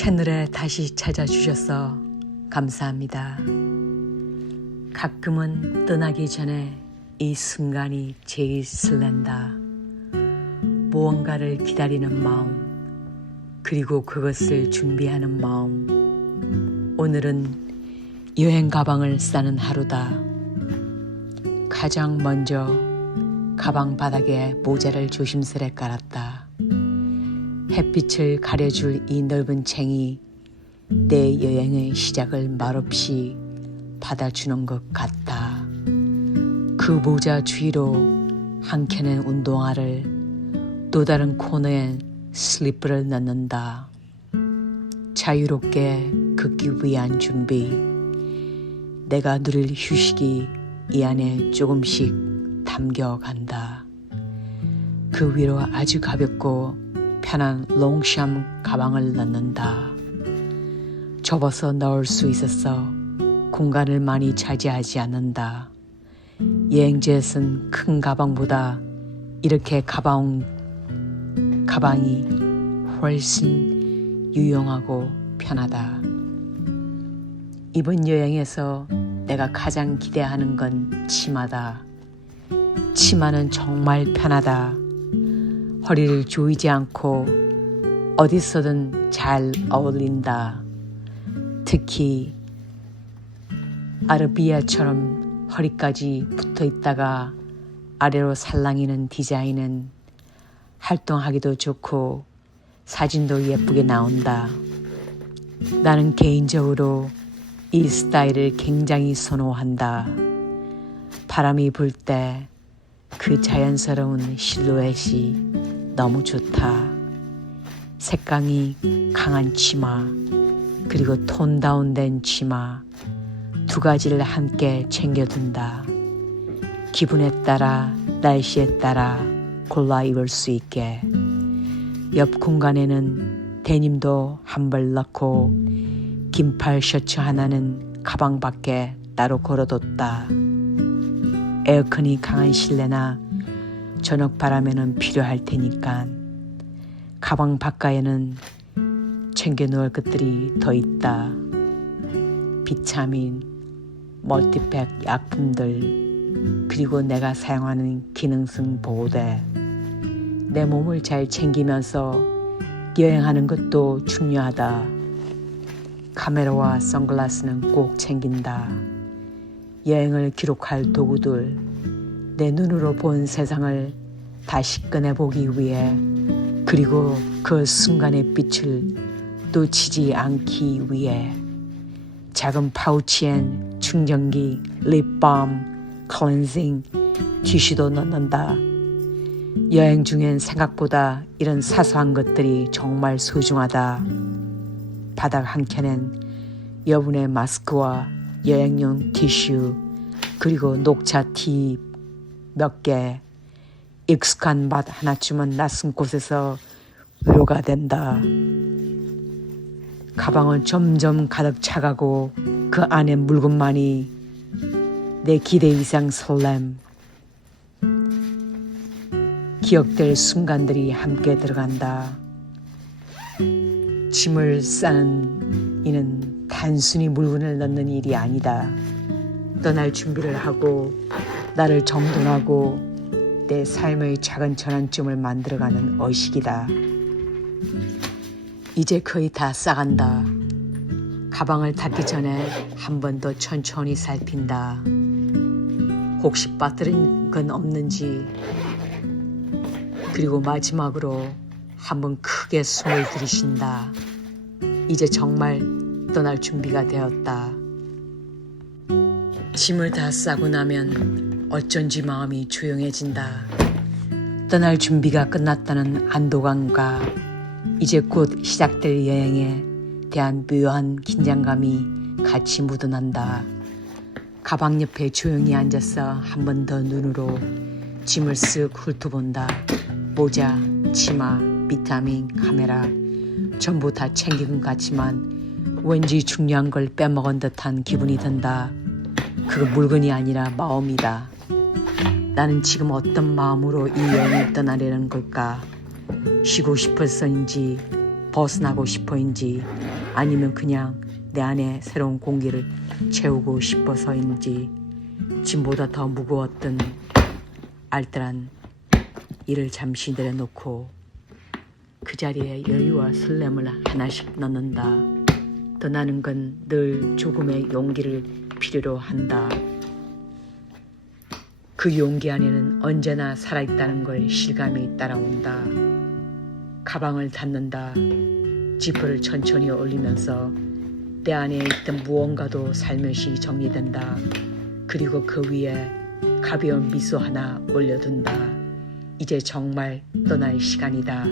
채널에 다시 찾아주셔서 감사합니다. 가끔은 떠나기 전에 이 순간이 제일 설렌다. 무언가를 기다리는 마음, 그리고 그것을 준비하는 마음. 오늘은 여행 가방을 싸는 하루다. 가장 먼저 가방 바닥에 모자를 조심스레 깔았다. 햇빛을 가려줄 이 넓은 챙이 내 여행의 시작을 말없이 받아주는 것 같다. 그 모자 주위로 한 켠의 운동화를 또 다른 코너에 슬리퍼를 넣는다. 자유롭게 걷기 위한 준비. 내가 누릴 휴식이 이 안에 조금씩 담겨간다. 그 위로 아주 가볍고 편한 롱샴 가방을 넣는다. 접어서 넣을 수 있어서 공간을 많이 차지하지 않는다. 여행지에선 큰 가방보다 이렇게 가방, 가방이 훨씬 유용하고 편하다. 이번 여행에서 내가 가장 기대하는 건 치마다. 치마는 정말 편하다. 허리를 조이지 않고 어디서든 잘 어울린다. 특히 아르비아처럼 허리까지 붙어 있다가 아래로 살랑이는 디자인은 활동하기도 좋고 사진도 예쁘게 나온다. 나는 개인적으로 이 스타일을 굉장히 선호한다. 바람이 불 때 그 자연스러운 실루엣이 너무 좋다. 색감이 강한 치마, 그리고 톤 다운된 치마 두 가지를 함께 챙겨둔다. 기분에 따라 날씨에 따라 골라 입을 수 있게 옆 공간에는 데님도 한 벌 넣고 긴팔 셔츠 하나는 가방 밖에 따로 걸어뒀다. 에어컨이 강한 실내나 저녁 바람에는 필요할 테니까 가방 바깥에는 챙겨 놓을 것들이 더 있다. 비타민, 멀티팩 약품들, 그리고 내가 사용하는 기능성 보호대. 내 몸을 잘 챙기면서 여행하는 것도 중요하다. 카메라와 선글라스는 꼭 챙긴다. 여행을 기록할 도구들, 내 눈으로 본 세상을 다시 꺼내보기 위해, 그리고 그 순간의 빛을 놓치지 않기 위해, 작은 파우치엔 충전기, 립밤, 클렌징, 티슈도 넣는다. 여행 중엔 생각보다 이런 사소한 것들이 정말 소중하다. 바닥 한켠엔 여분의 마스크와 여행용 티슈 그리고 녹차 티 몇 개 익숙한 맛 하나쯤은 낯선 곳에서 위로가 된다. 가방은 점점 가득 차가고 그 안에 물건만이 내 기대 이상 설렘 기억될 순간들이 함께 들어간다. 짐을 싸는 이는 단순히 물건을 넣는 일이 아니다. 떠날 준비를 하고 나를 정돈하고 내 삶의 작은 전환점을 만들어가는 의식이다. 이제 거의 다 싸간다. 가방을 닫기 전에 한 번 더 천천히 살핀다. 혹시 빠뜨린 건 없는지 그리고 마지막으로 한 번 크게 숨을 들이쉰다. 이제 정말 떠날 준비가 되었다. 짐을 다 싸고 나면 어쩐지 마음이 조용해진다. 떠날 준비가 끝났다는 안도감과 이제 곧 시작될 여행에 대한 묘한 긴장감이 같이 묻어난다. 가방 옆에 조용히 앉아서 한 번 더 눈으로 짐을 쓱 훑어본다. 모자, 치마, 비타민, 카메라 전부 다 챙긴 것 같지만 왠지 중요한 걸 빼먹은 듯한 기분이 든다. 그건 물건이 아니라 마음이다. 나는 지금 어떤 마음으로 이 여행을 떠나려는 걸까? 쉬고 싶어서인지 벗어나고 싶어인지 아니면 그냥 내 안에 새로운 공기를 채우고 싶어서인지 짐보다 더 무거웠던 알뜰한 일을 잠시 내려놓고 그 자리에 여유와 설렘을 하나씩 넣는다. 떠나는 건 늘 조금의 용기를 필요로 한다. 그 용기 안에는 언제나 살아있다는 걸 실감이 따라온다. 가방을 닫는다. 지퍼를 천천히 올리면서 내 안에 있던 무언가도 살며시 정리된다. 그리고 그 위에 가벼운 미소 하나 올려둔다. 이제 정말 떠날 시간이다.